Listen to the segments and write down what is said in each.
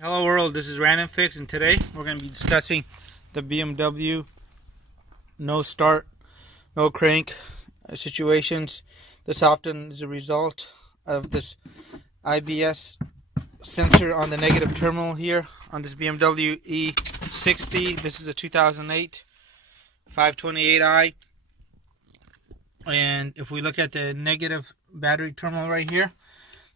Hello world, this is RANDOMFIX, and today we're going to be discussing the BMW no start, no crank situations. This often is a result of this IBS sensor on the negative terminal here on this BMW E60. This is a 2008 528i, and if we look at the negative battery terminal right here,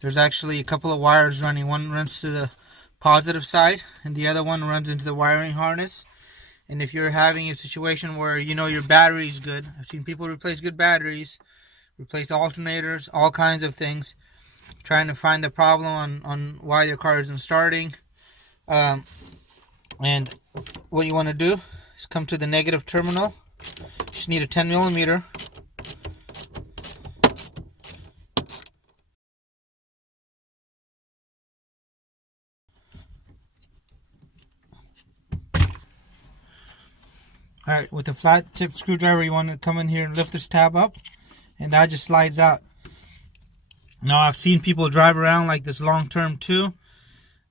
there's actually a couple of wires running. One runs to the positive side and the other one runs into the wiring harness. And if you're having a situation where you know your battery is good, I've seen people replace good batteries, replace alternators, all kinds of things, trying to find the problem on why their car isn't starting. And what you want to do is come to the negative terminal. You just need a 10mm. Alright, with the flat tip screwdriver, you want to come in here and lift this tab up, and that just slides out. Now, I've seen people drive around like this long term too,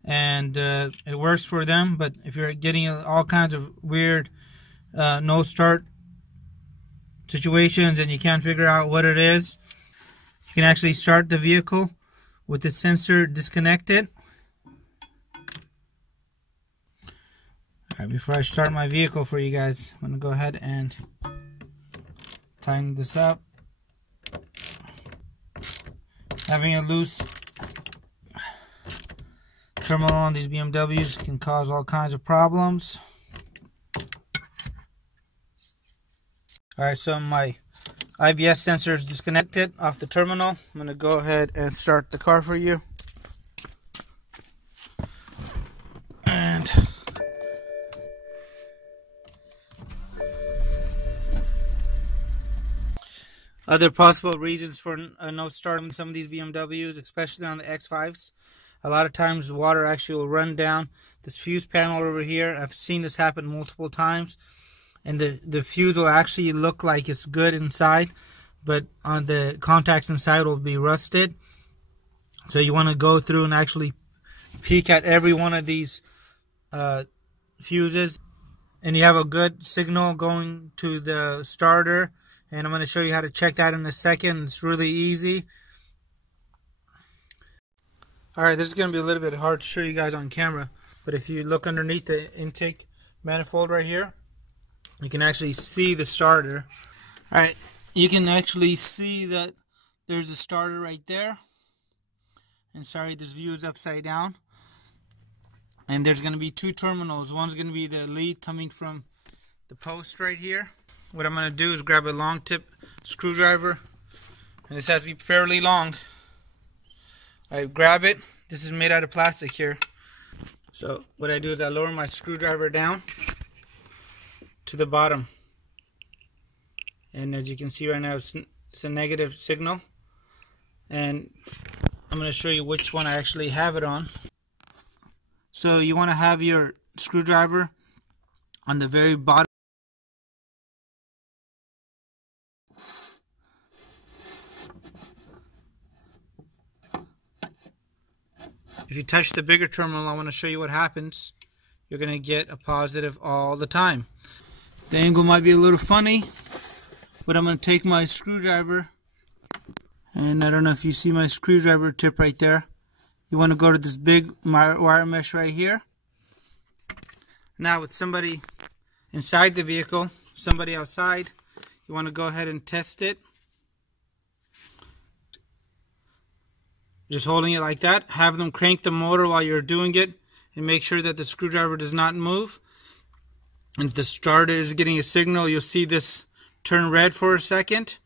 and it works for them. But if you're getting all kinds of weird no start situations and you can't figure out what it is, you can actually start the vehicle with the sensor disconnected. Alright, before I start my vehicle for you guys, I'm going to go ahead and tighten this up. Having a loose terminal on these BMWs can cause all kinds of problems. Alright, so my IBS sensor is disconnected off the terminal. I'm going to go ahead and start the car for you. And other possible reasons for no start on some of these BMWs, especially on the X5s, a lot of times water actually will run down this fuse panel over here. I've seen this happen multiple times, and the fuse will actually look like it's good inside, but on the contacts inside will be rusted. So you want to go through and actually peek at every one of these fuses, and you have a good signal going to the starter. And I'm going to show you how to check that in a second. It's really easy. Alright, this is going to be a little bit hard to show you guys on camera, but if you look underneath the intake manifold right here, you can actually see the starter. Alright, you can actually see that there's a starter right there. And sorry, this view is upside down. And there's going to be two terminals. One's going to be the lead coming from the post right here. What I'm going to do is grab a long tip screwdriver, and this has to be fairly long. I grab it. This is made out of plastic here. So what I do is I lower my screwdriver down to the bottom, and as you can see right now, it's a negative signal, and I'm going to show you which one I actually have it on. So you want to have your screwdriver on the very bottom. If you touch the bigger terminal, I want to show you what happens. You're going to get a positive all the time. The angle might be a little funny, but I'm going to take my screwdriver, and I don't know if you see my screwdriver tip right there. You want to go to this big wire mesh right here. Now with somebody inside the vehicle, somebody outside, you want to go ahead and test it. Just holding it like that. Have them crank the motor while you're doing it and make sure that the screwdriver does not move. And if the starter is getting a signal, you'll see this turn red for a second.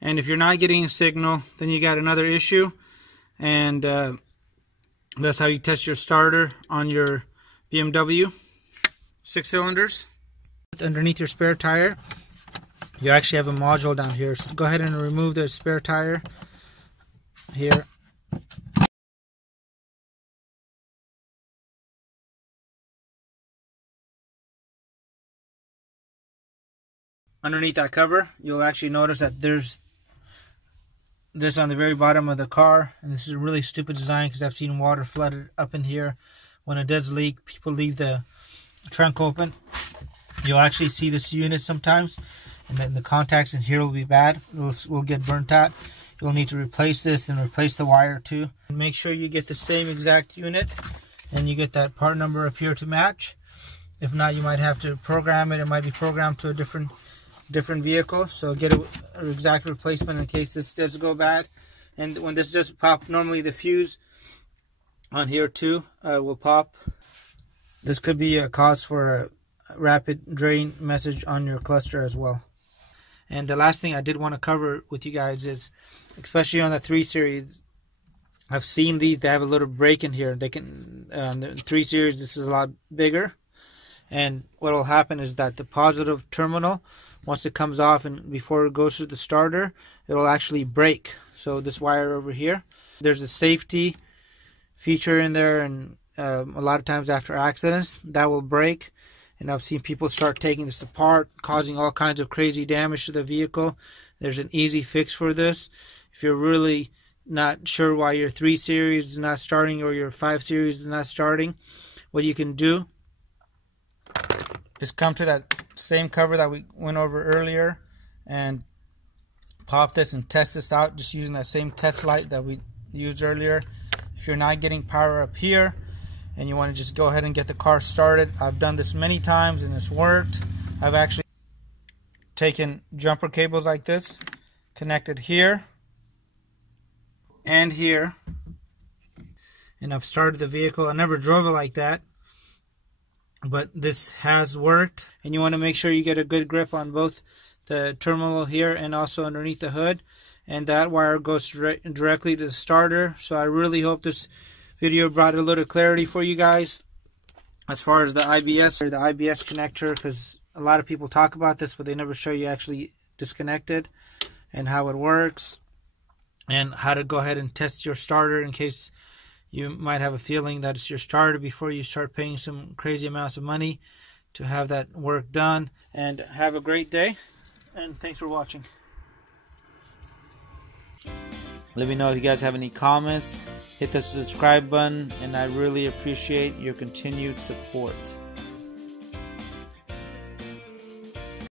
And if you're not getting a signal, then you got another issue. And that's how you test your starter on your BMW 6 cylinders. Underneath your spare tire, you actually have a module down here. So go ahead and remove the spare tire here. Underneath that cover, you'll actually notice that there's this on the very bottom of the car, and this is a really stupid design because I've seen water flooded up in here when it does leak, people leave the trunk open. You'll actually see this unit sometimes, and then the contacts in here will be bad. Will get burnt out. You'll need to replace this and replace the wire too. Make sure you get the same exact unit and you get that part number up here to match. If not, you might have to program it. It might be programmed to a different vehicle. So get an exact replacement in case this does go bad. And when this does pop, normally the fuse on here too will pop. This could be a cause for a rapid drain message on your cluster as well. And the last thing I did want to cover with you guys is, especially on the 3 Series, I've seen these, they have a little break in here. They can, the 3 Series, this is a lot bigger. And what will happen is that the positive terminal, once it comes off and before it goes through the starter, it will actually break. So this wire over here, there's a safety feature in there, and a lot of times after accidents, that will break. And I've seen people start taking this apart, causing all kinds of crazy damage to the vehicle. There's an easy fix for this. If you're really not sure why your 3 Series is not starting or your 5 Series is not starting, what you can do is come to that same cover that we went over earlier and pop this and test this out just using that same test light that we used earlier. If you're not getting power up here and you want to just go ahead and get the car started, I've done this many times and it's worked. I've actually taken jumper cables like this, connected here and here, and I've started the vehicle. I never drove it like that, but this has worked. And you want to make sure you get a good grip on both the terminal here and also underneath the hood, and that wire goes directly to the starter. So I really hope this video brought a little clarity for you guys as far as the IBS or the IBS connector, because a lot of people talk about this but they never show you actually disconnect it and how it works, and how to go ahead and test your starter in case you might have a feeling that it's your starter before you start paying some crazy amounts of money to have that work done. And have a great day, and thanks for watching. Let me know if you guys have any comments. Hit the subscribe button, and I really appreciate your continued support.